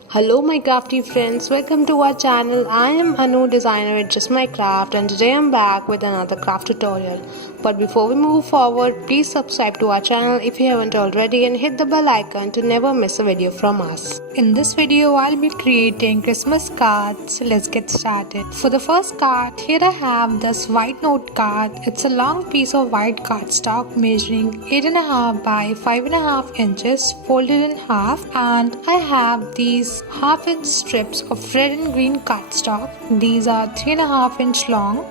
Hello my crafty friends, welcome to our channel. I am Anu, designer at Just My Craft, and today I'm back with another craft tutorial. But before we move forward, please subscribe to our channel if you haven't already and hit the bell icon to never miss a video from us. In this video, I'll be creating Christmas cards. So let's get started. For the first card, here I have this white note card. It's a long piece of white cardstock measuring 8.5 by 5.5 inches folded in half, and I have these half-inch strips of red and green cardstock. These are 3.5 inch long.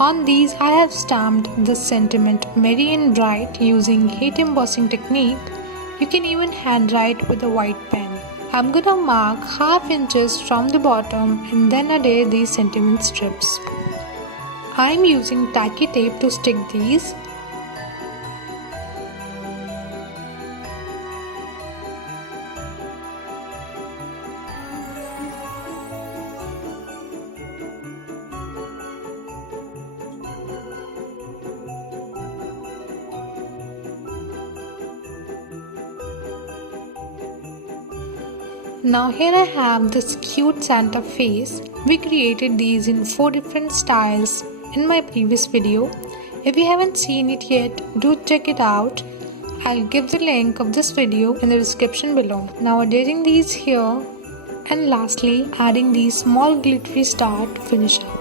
On these I have stamped the sentiment Merry and Bright using heat embossing technique. You can even handwrite with a white pen. I'm gonna mark half inches from the bottom and then adhere these sentiment strips. I'm using tacky tape to stick these. Now here I have this cute Santa face. We created these in 4 different styles in my previous video. If you haven't seen it yet, do check it out. I'll give the link of this video in the description below. Now adhering these here, and lastly adding these small glittery stars to finish up.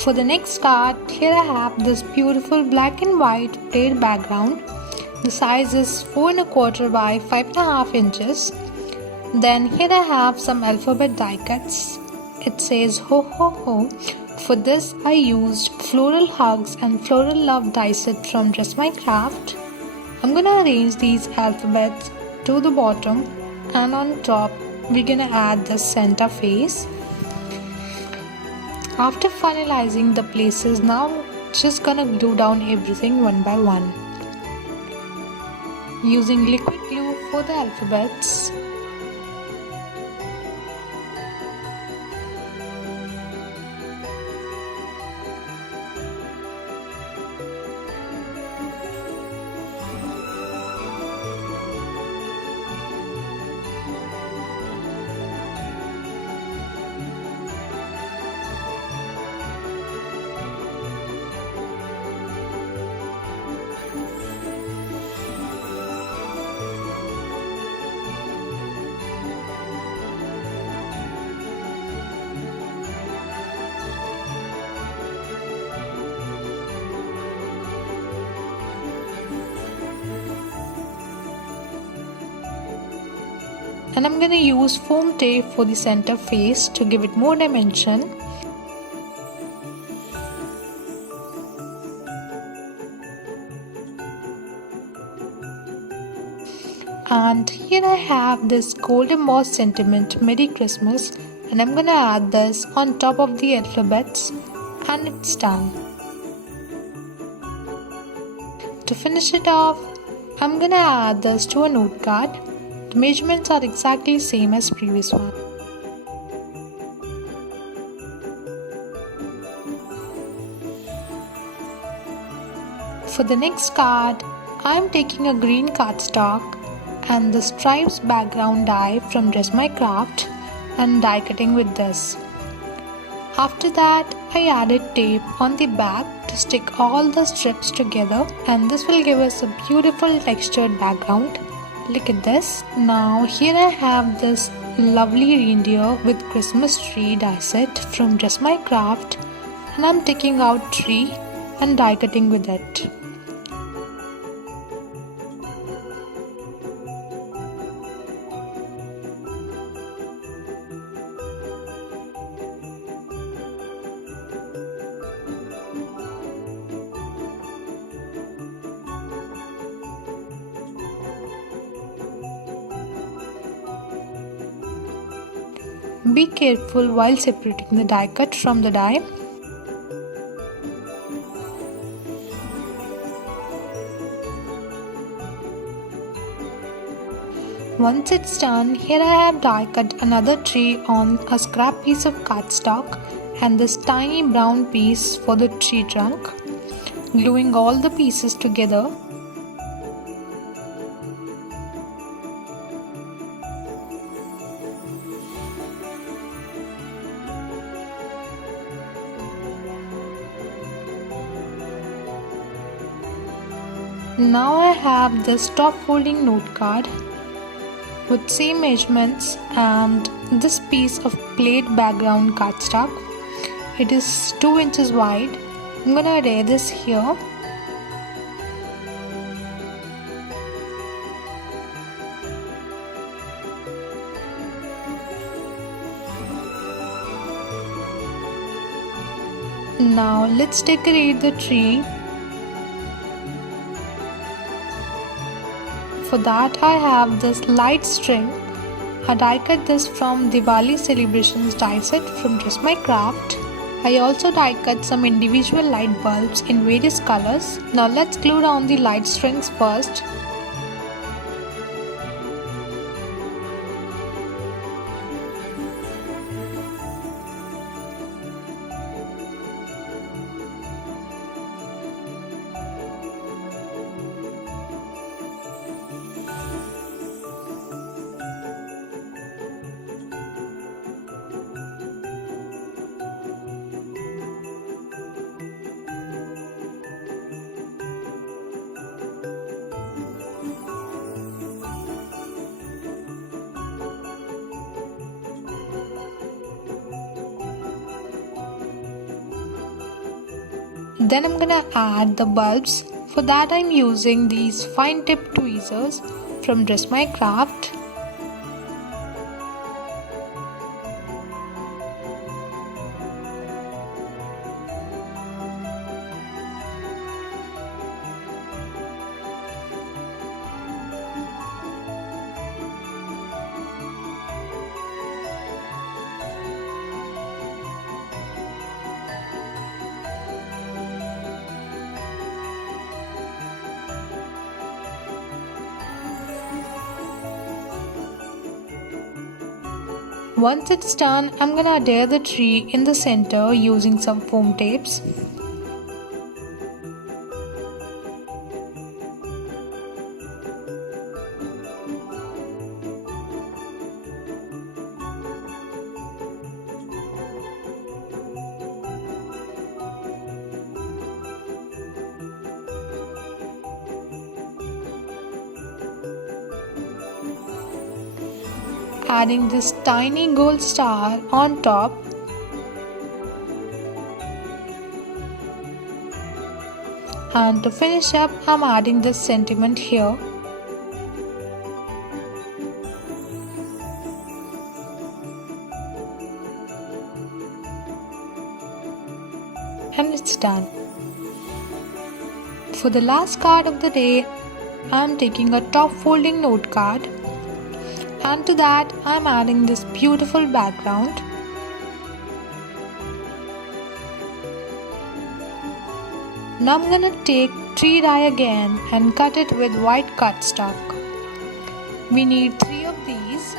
For the next card, here I have this beautiful black and white plaid background. The size is 4.25 by 5.5 inches. Then here I have some alphabet die cuts. It says ho ho ho. For this I used floral hugs and floral love die set from Just My Craft. I'm gonna arrange these alphabets to the bottom, and on top we're gonna add the Santa face. After finalizing the places, now just gonna glue down everything one by one. Using liquid glue for the alphabets. And I'm gonna use foam tape for the center face to give it more dimension. And here I have this gold embossed sentiment Merry Christmas, and I'm gonna add this on top of the alphabets, and it's done. To finish it off, I'm gonna add this to a note card. The measurements are exactly same as previous one. For the next card, I am taking a green cardstock and the stripes background die from Just My Craft and die cutting with this. After that, I added tape on the back to stick all the strips together, and this will give us a beautiful textured background. Look at this. Now here I have this lovely reindeer with Christmas tree die set from Just My Craft, and I'm taking out tree and die cutting with it. Be careful while separating the die cut from the die. Once it's done, here I have die cut another tree on a scrap piece of cardstock and this tiny brown piece for the tree trunk, gluing all the pieces together. Now I have this top folding note card with same measurements and this piece of plate background cardstock. It is 2 inches wide. I'm gonna adhere this here. Now let's decorate the tree. For that I have this light string. I die cut this from Diwali celebrations die set from Just My Craft. I also die cut some individual light bulbs in various colors. Now let's glue down the light strings first. Then I'm gonna add the bulbs. For that I'm using these fine tip tweezers from Just My Craft. Once it's done, I'm gonna adhere the tree in the center using some foam tapes. Adding this tiny gold star on top. And to finish up, I'm adding this sentiment here. And it's done. For the last card of the day, I'm taking a top folding note card. And to that I'm adding this beautiful background. Now I'm gonna take tree die again and cut it with white cardstock. We need 3 of these.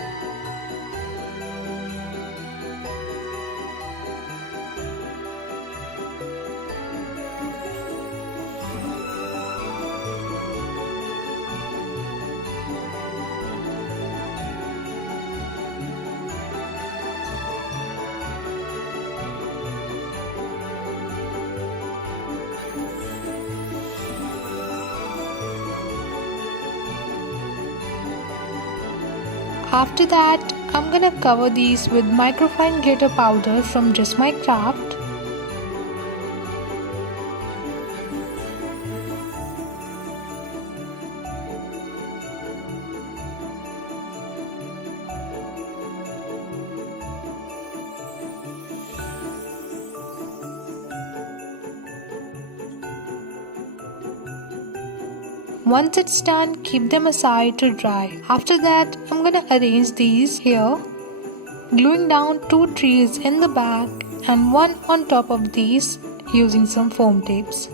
After that, I'm gonna cover these with microfine glitter powder from Just My Craft. Once it's done, keep them aside to dry. After that, I'm gonna arrange these here, gluing down 2 trees in the back and one on top of these using some foam tapes.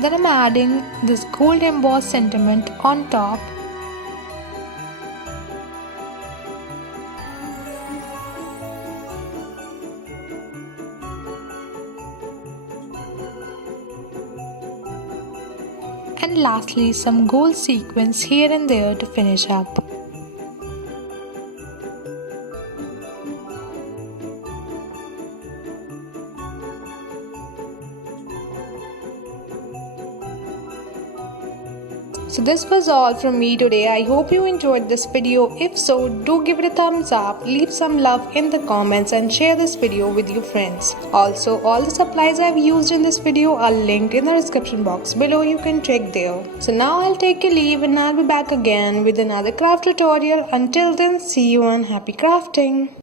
Then I'm adding this gold embossed sentiment on top. And lastly, some gold sequins here and there to finish up. So this was all from me today. I hope you enjoyed this video. If so, do give it a thumbs up, leave some love in the comments and share this video with your friends. Also, all the supplies I've used in this video are linked in the description box below. You can check there. So now I'll take a leave and I'll be back again with another craft tutorial. Until then, see you and happy crafting.